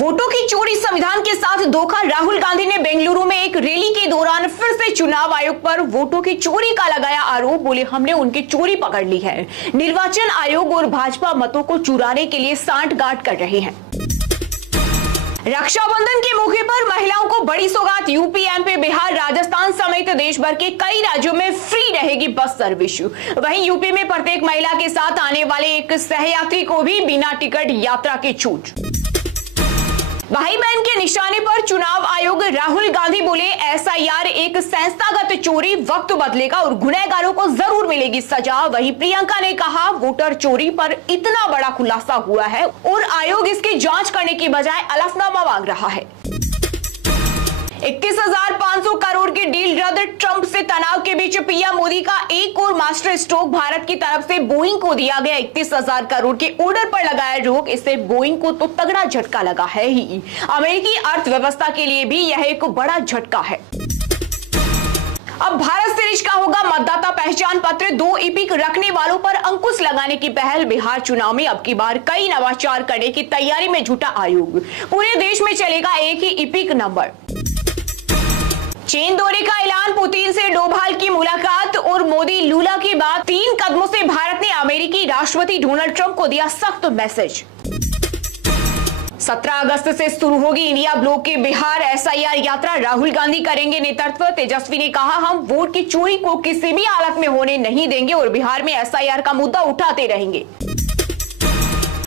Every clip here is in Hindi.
वोटों की चोरी, संविधान के साथ धोखा। राहुल गांधी ने बेंगलुरु में एक रैली के दौरान फिर से चुनाव आयोग पर वोटों की चोरी का लगाया आरोप। बोले, हमने उनकी चोरी पकड़ ली है। निर्वाचन आयोग और भाजपा मतों को चुराने के लिए सांठगांठ कर रहे हैं। रक्षाबंधन के मौके पर महिलाओं को बड़ी सौगात। यूपी, एमपी, बिहार, राजस्थान समेत देश भर के कई राज्यों में फ्री रहेगी बस सर्विस। वहीं यूपी में प्रत्येक महिला के साथ आने वाले एक सहयात्री को भी बिना टिकट यात्रा की छूट। भाई बहन के निशाने पर चुनाव आयोग। राहुल गांधी बोले, एसआईआर एक संस्थागत चोरी, वक्त बदलेगा और गुनहगारों को जरूर मिलेगी सजा। वहीं प्रियंका ने कहा, वोटर चोरी पर इतना बड़ा खुलासा हुआ है और आयोग इसकी जांच करने की बजाय अलफनामा मांग रहा है। 31,500 करोड़ की डील रद्द। ट्रंप से तनाव के बीच पीएम मोदी का एक और मास्टर स्ट्रोक। भारत की तरफ से बोइंग को दिया गया 31,000 करोड़ के ऑर्डर पर लगाया रोक। इससे बोइंग को तो तगड़ा झटका लगा है ही, अमेरिकी अर्थव्यवस्था के लिए भी यह एक बड़ा झटका है। अब भारत सीरीज का होगा मतदाता पहचान पत्र। 2 इपिक रखने वालों पर अंकुश लगाने की पहल। बिहार चुनाव में अब की बार कई नवाचार करने की तैयारी में जुटा आयोग। पूरे देश में चलेगा एक ही इपिक नंबर। चीन दौरे का ऐलान। पुतिन से डोभाल की मुलाकात और मोदी लूला की बात। 3 कदमों से भारत ने अमेरिकी राष्ट्रपति डोनाल्ड ट्रंप को दिया सख्त मैसेज। 17 अगस्त से शुरू होगी इंडिया ब्लॉक की बिहार एसआईआर यात्रा। राहुल गांधी करेंगे नेतृत्व। तेजस्वी ने कहा, हम वोट की चोरी को किसी भी हालत में होने नहीं देंगे और बिहार में एसआईआर का मुद्दा उठाते रहेंगे।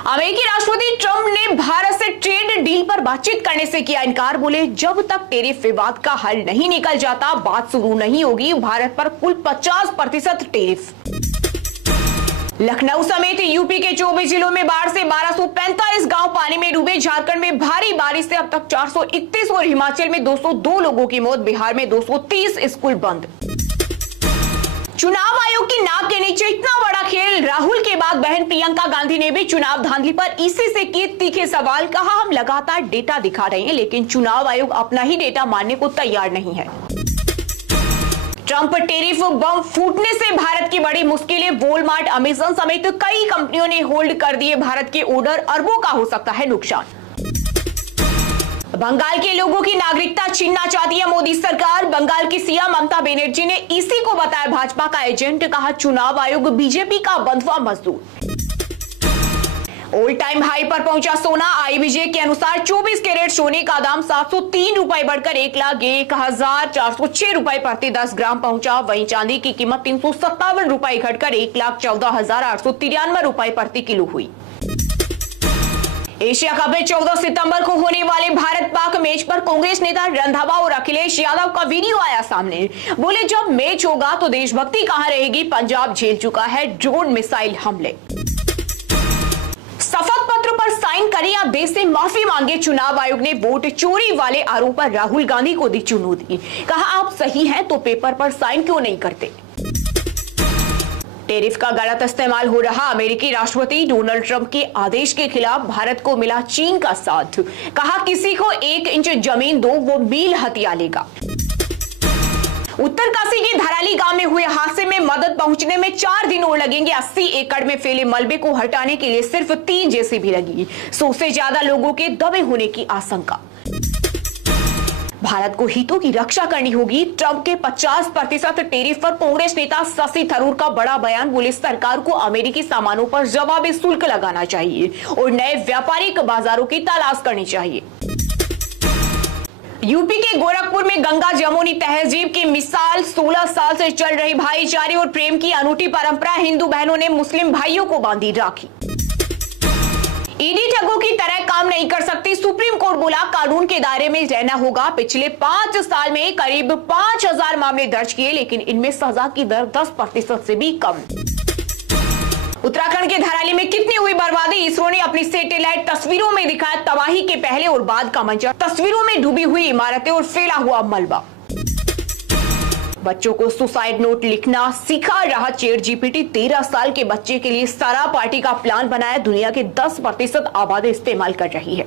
अमेरिकी राष्ट्रपति ट्रंप ने भारत से ट्रेड डील पर बातचीत करने से किया इनकार। बोले, जब तक टैरिफ विवाद का हल नहीं निकल जाता, बात शुरू नहीं होगी। भारत पर कुल 50% टैरिफ। लखनऊ समेत यूपी के 24 जिलों में बाढ़ से 1245 गांव पानी में डूबे। झारखंड में भारी बारिश से अब तक 431 और हिमाचल में 202 लोगों की मौत। बिहार में 230 स्कूल बंद। चुनाव आयोग की नाक के नीचे इतना बड़ा खेल। राहुल के बाद बहन प्रियंका गांधी ने भी चुनाव धांधली पर ईसी से किए तीखे सवाल। कहा, हम लगातार डेटा दिखा रहे हैं लेकिन चुनाव आयोग अपना ही डेटा मानने को तैयार नहीं है। ट्रंप टैरिफ बम फूटने से भारत की बड़ी मुश्किलें। वॉलमार्ट, अमेजन समेत कई कंपनियों ने होल्ड कर दिए भारत के ऑर्डर। अरबों का हो सकता है नुकसान। बंगाल के लोगों की नागरिकता छीनना चाहती है मोदी सरकार। बंगाल की सीएम ममता बनर्जी ने ईसी को बताया भाजपा का एजेंट। कहा, चुनाव आयोग बीजेपी का बंधुआ मजदूर। ऑल टाइम हाई पर पहुंचा सोना। आईबीजे के अनुसार 24 कैरेट सोने का दाम 703 रुपए बढ़कर 1,01,406 रुपए प्रति 10 ग्राम पहुंचा। वहीं चांदी की कीमत 357 रुपए घटकर 1,14,893 रुपए प्रति किलो हुई। एशिया कप में 14 सितंबर को होने वाले भारत पाक मैच पर कांग्रेस नेता रंधावा और अखिलेश यादव का वीडियो आया सामने। बोले, जब मैच होगा तो देशभक्ति कहां रहेगी। पंजाब झेल चुका है ड्रोन मिसाइल हमले। शपथ पत्र पर साइन करें या देश से माफी मांगे। चुनाव आयोग ने वोट चोरी वाले आरोप पर राहुल गांधी को दी चुनौती। कहा, आप सही हैं तो पेपर पर साइन क्यों नहीं करते। टैरिफ का गलत इस्तेमाल हो रहा। अमेरिकी राष्ट्रपति डोनाल्ड ट्रंप के आदेश के खिलाफ भारत को मिला चीन का साथ। कहा, किसी को 1 इंच जमीन दो, वो मील हथिया लेगा। उत्तरकाशी के धराली गांव में हुए हादसे में मदद पहुंचने में 4 दिन और लगेंगे। 80 एकड़ में फैले मलबे को हटाने के लिए सिर्फ 3 जेसीबी लगी। 100 से ज्यादा लोगों के दबे होने की आशंका। भारत को हितों की रक्षा करनी होगी। ट्रंप के 50% टैरिफ पर कांग्रेस नेता शशि थरूर का बड़ा बयान। बोले, सरकार को अमेरिकी सामानों पर जवाबी शुल्क लगाना चाहिए और नए व्यापारिक बाजारों की तलाश करनी चाहिए। यूपी के गोरखपुर में गंगा जमुनी तहजीब की मिसाल। 16 साल से चल रही भाईचारे और प्रेम की अनूठी परंपरा। हिंदू बहनों ने मुस्लिम भाइयों को बांधी राखी। ईडी ठगों की तरह काम नहीं कर सकती। सुप्रीम कोर्ट बोला, कानून के दायरे में रहना होगा। पिछले 5 साल में करीब 5,000 मामले दर्ज किए लेकिन इनमें सजा की दर 10% से भी कम। उत्तराखंड के धराली में कितनी हुई बर्बादी। इसरो ने अपनी सैटेलाइट तस्वीरों में दिखाया तबाही के पहले और बाद का मंजर। तस्वीरों में डूबी हुई इमारतें और फैला हुआ मलबा। बच्चों को सुसाइड नोट लिखना सिखा रहा चैट जीपीटी। 13 साल के बच्चे के लिए सारा पार्टी का प्लान बनाया। दुनिया के 10% आबादी इस्तेमाल कर रही है।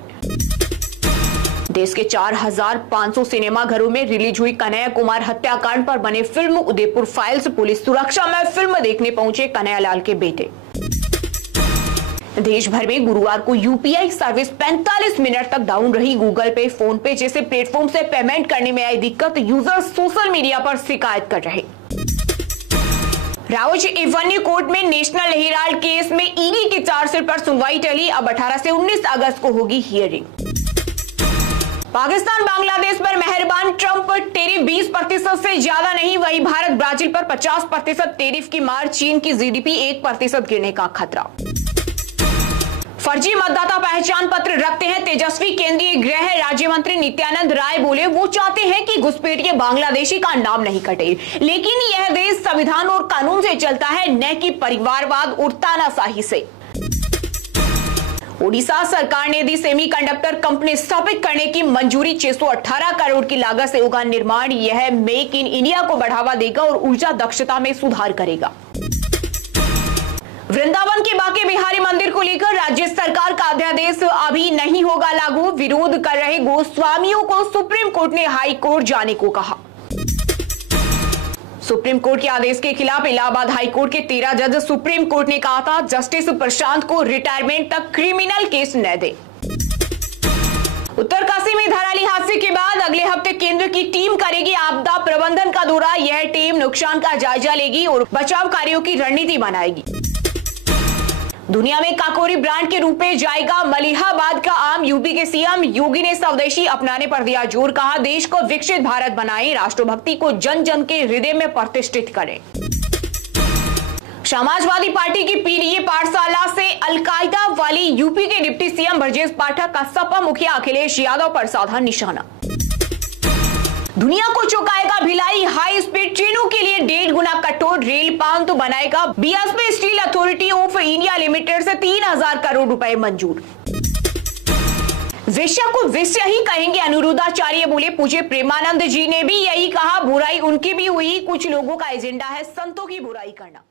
देश के 4,500 सिनेमा घरों में रिलीज हुई कन्हैया कुमार हत्याकांड पर बने फिल्म उदयपुर फाइल्स। पुलिस सुरक्षा में फिल्म देखने पहुंचे कन्हैयालाल के बेटे। देश भर में गुरुवार को यूपीआई सर्विस 45 मिनट तक डाउन रही। गूगल पे, फोन पे जैसे प्लेटफॉर्म से पेमेंट करने में आई दिक्कत यूजर्स सोशल मीडिया पर शिकायत कर रहे। राउज एवेन्यू कोर्ट में नेशनल हेराल्ड केस में ईडी के चार्जशीट पर सुनवाई टली। अब 18 से 19 अगस्त को होगी हियरिंग। पाकिस्तान बांग्लादेश पर मेहरबान, ट्रंप टेरिफ 20% से ज्यादा नहीं। वही भारत ब्राजील पर 50% टेरिफ की मार। चीन की जीडीपी 1% गिरने का खतरा। फर्जी मतदाता पहचान पत्र रखते हैं तेजस्वी। केंद्रीय गृह राज्य मंत्री नित्यानंद राय बोले वो चाहते हैं कि घुसपैठिए बांग्लादेशी का नाम नहीं कटे, लेकिन यह देश संविधान और कानून से चलता है, न कि परिवारवाद और तानाशाही से। ओडिशा सरकार ने दी सेमीकंडक्टर कंपनी स्थापित करने की मंजूरी। 618 करोड़ की लागत से होगा निर्माण। यह मेक इन इंडिया को बढ़ावा देगा और ऊर्जा दक्षता में सुधार करेगा। वृंदावन के बांके बिहारी मंदिर को लेकर राज्य सरकार का अध्यादेश अभी नहीं होगा लागू। विरोध कर रहे गोस्वामियों को सुप्रीम कोर्ट ने हाई कोर्ट जाने को कहा। सुप्रीम कोर्ट के आदेश के खिलाफ इलाहाबाद हाई कोर्ट के 13 जज सुप्रीम कोर्ट ने कहा था जस्टिस प्रशांत को रिटायरमेंट तक क्रिमिनल केस न दे। उत्तरकाशी में धराली हादसे के बाद अगले हफ्ते केंद्र की टीम करेगी आपदा प्रबंधन का दौरा। यह टीम नुकसान का जायजा लेगी और बचाव कार्यों की रणनीति बनाएगी। दुनिया में काकोरी ब्रांड के रूप में जाएगा मलिहाबाद का आम। यूपी के सीएम योगी ने स्वदेशी अपनाने पर दिया जोर। कहा देश को विकसित भारत बनाएं, राष्ट्रभक्ति को जन जन के हृदय में प्रतिष्ठित करें। समाजवादी पार्टी की पीलीए पाठशाला से अलकायदा वाली यूपी के डिप्टी सीएम ब्रजेश पाठक का सपा मुखिया अखिलेश यादव पर साधा निशाना। दुनिया को चौंकाएगा भिलाई। हाई स्पीड ट्रेनों के लिए 1.5 गुना कठोर रेल पान तो बनाएगा। BSP steel authority of India limited से 3000 करोड़ रुपए मंजूर। वेश्या को वेश्या ही कहेंगे, अनिरुद्धाचार्य बोले। पूज्य प्रेमानंद जी ने भी यही कहा। बुराई उनकी भी हुई। कुछ लोगों का एजेंडा है संतों की बुराई करना।